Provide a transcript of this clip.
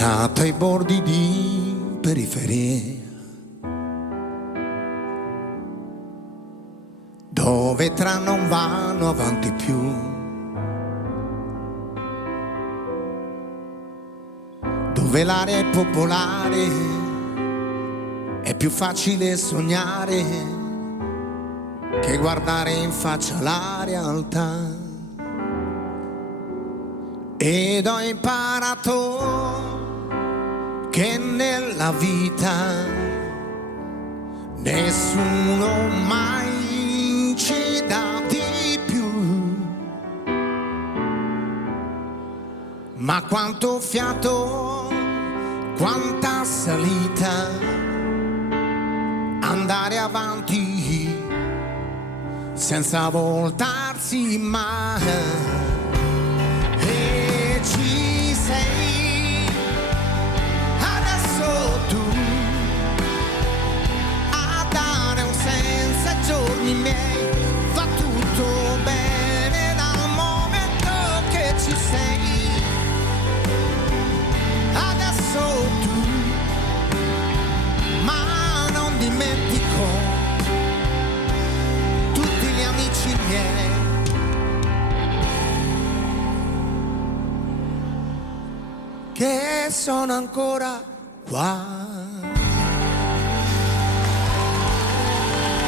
nato ai bordi di periferia, dove tra non vanno avanti più, dove l'aria è popolare, è più facile sognare che guardare in faccia la realtà. Ed ho imparato che nella vita nessuno mai ci dà di più, ma quanto fiato, quanta salita, andare avanti senza voltarsi mai. E ci sei adesso tu a dare un senso ai giorni miei. Va tutto bene dal momento che ci sei. Adesso tu, ma non dimentico tutti gli amici miei che sono ancora qua.